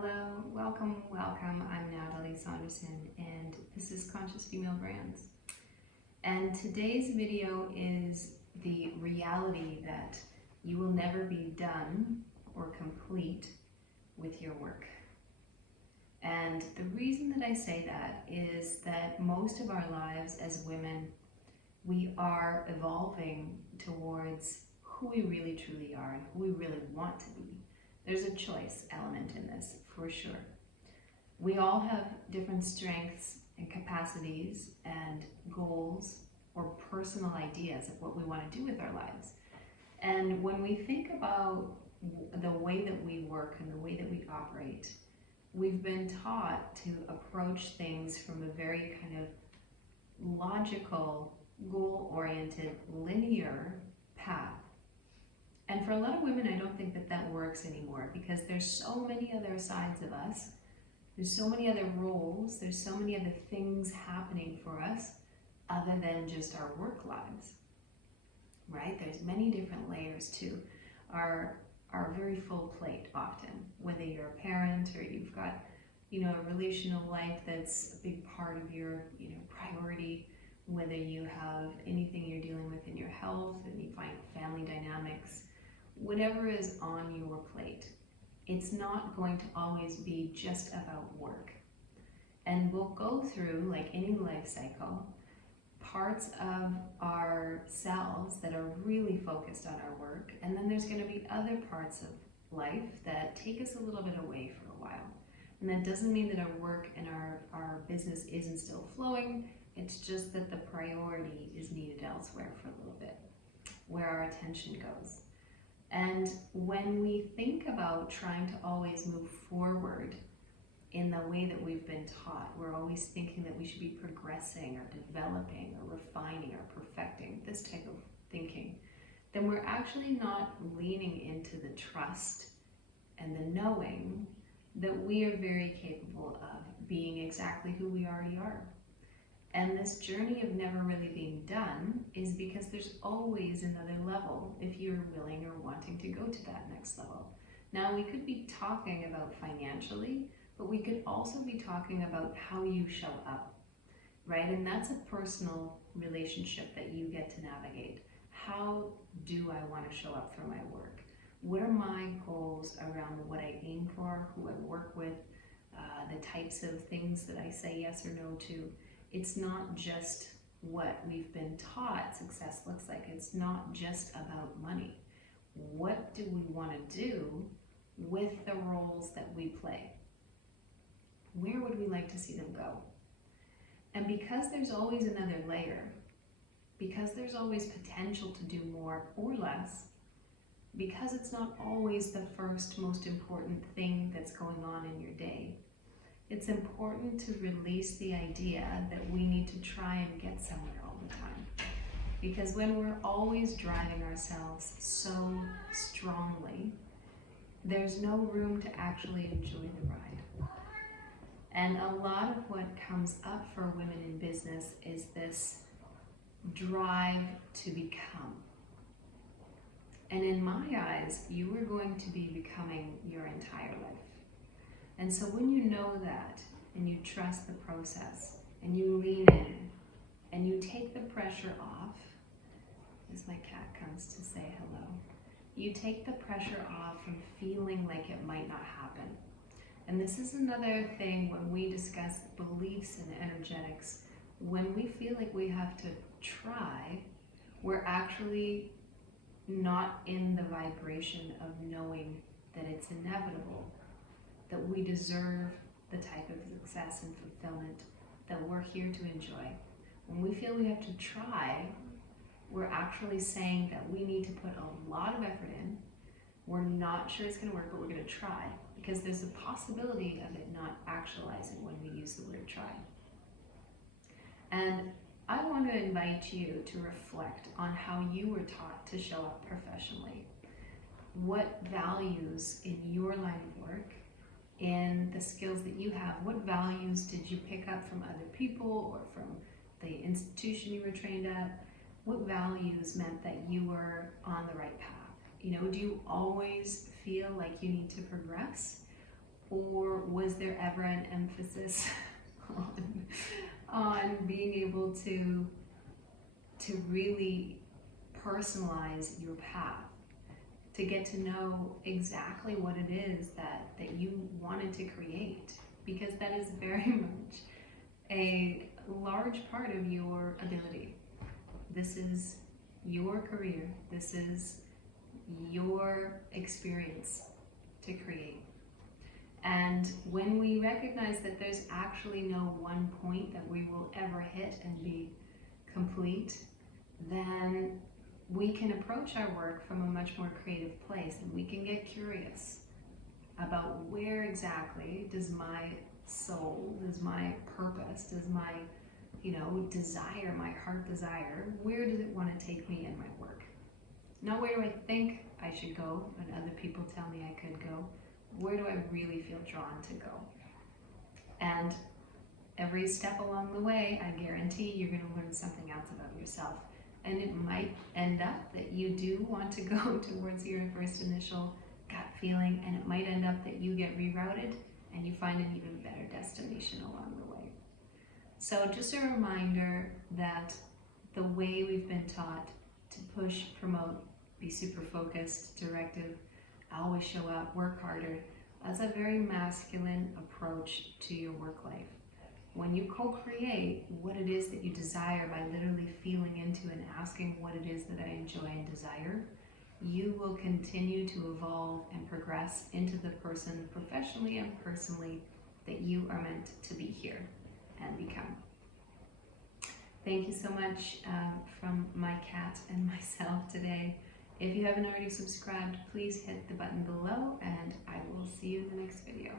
Hello, welcome. I'm Natalie Saunderson, and this is Conscious Female Brands. And today's video is the reality that you will never be done or complete with your work. And the reason that I say that is that most of our lives as women, we are evolving towards who we really truly are and who we really want to be. There's a choice element in this, for sure. We all have different strengths and capacities and goals or personal ideas of what we want to do with our lives. And when we think about the way that we work and the way that we operate, we've been taught to approach things from a very kind of logical, goal-oriented, linear path. And for a lot of women, I don't think that that works anymore because there's so many other sides of us. There's so many other roles. There's so many other things happening for us other than just our work lives, right? There's many different layers to our very full plate often, whether you're a parent or you've got, a relational life that's a big part of your, priority, whether you have anything you're dealing with in your health and you find family dynamics. Whatever is on your plate, it's not going to always be just about work. And we'll go through, like any life cycle, parts of ourselves that are really focused on our work, and then there's going to be other parts of life that take us a little bit away for a while. And that doesn't mean that our work and our business isn't still flowing, it's just that the priority is needed elsewhere for a little bit, where our attention goes. And when we think about trying to always move forward in the way that we've been taught, we're always thinking that we should be progressing or developing or refining or perfecting, this type of thinking, then we're actually not leaning into the trust and the knowing that we are very capable of being exactly who we already are. And this journey of never really being done is because there's always another level if you're willing or wanting to go to that next level. Now, we could be talking about financially, but we could also be talking about how you show up, right? And that's a personal relationship that you get to navigate. How do I want to show up for my work? What are my goals around what I aim for, who I work with, the types of things that I say yes or no to? It's not just what we've been taught success looks like. It's not just about money. What do we want to do with the roles that we play? Where would we like to see them go? And because there's always another layer, because there's always potential to do more or less, because it's not always the first most important thing that's going on in your day, it's important to release the idea that we need to try and get somewhere all the time. Because when we're always driving ourselves so strongly, there's no room to actually enjoy the ride. And a lot of what comes up for women in business is this drive to become. And in my eyes, you are going to be becoming your entire life. And so when you know that, and you trust the process, and you lean in, and you take the pressure off, as my cat comes to say hello, you take the pressure off from feeling like it might not happen. And this is another thing when we discuss beliefs and energetics. When we feel like we have to try, we're actually not in the vibration of knowing that it's inevitable, that we deserve the type of success and fulfillment that we're here to enjoy. When we feel we have to try, we're actually saying that we need to put a lot of effort in. We're not sure it's going to work, but we're going to try, because there's a possibility of it not actualizing when we use the word try. And I want to invite you to reflect on how you were taught to show up professionally. What values in your line of work, in the skills that you have, what values did you pick up from other people or from the institution you were trained at? What values meant that you were on the right path? Do you always feel like you need to progress? Or was there ever an emphasis on being able to really personalize your path, to get to know exactly what it is that you wanted to create? Because that is very much a large part of your ability. This is your career. This is your experience to create. And when we recognize that there's actually no one point that we will ever hit and be complete, then we can approach our work from a much more creative place, and we can get curious about where exactly does my soul, does my purpose, does my desire, my heart desire, where does it want to take me in my work? Not where do I think I should go and other people tell me I could go. Where do I really feel drawn to go? And every step along the way, I guarantee you're going to learn something else about yourself. And it might end up that you do want to go towards your first initial gut feeling, and it might end up that you get rerouted and you find an even better destination along the way. So just a reminder that the way we've been taught to push, promote, be super focused, directive, always show up, work harder, that's a very masculine approach to your work life. When you co-create what it is that you desire by literally feeling into and asking what it is that I enjoy and desire, you will continue to evolve and progress into the person professionally and personally that you are meant to be here and become. Thank you so much from my cat and myself today. If you haven't already subscribed, please hit the button below, and I will see you in the next video.